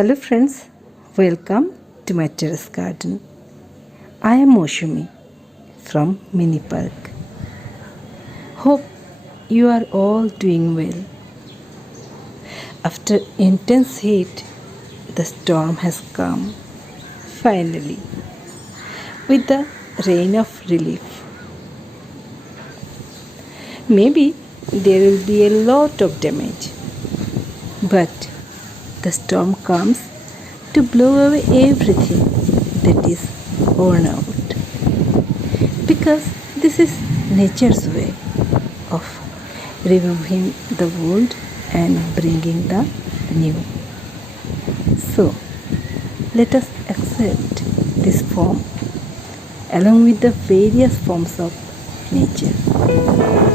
Hello friends, welcome to my terrace garden. I am Moshumi from Mini Park. Hope you are all doing well. After intense heat, the storm has come, finally, with the rain of relief. Maybe there will be a lot of damage, but the storm comes to blow away everything that is worn out. Because this is nature's way of removing the old and bringing the new. So, let us accept this form along with the various forms of nature.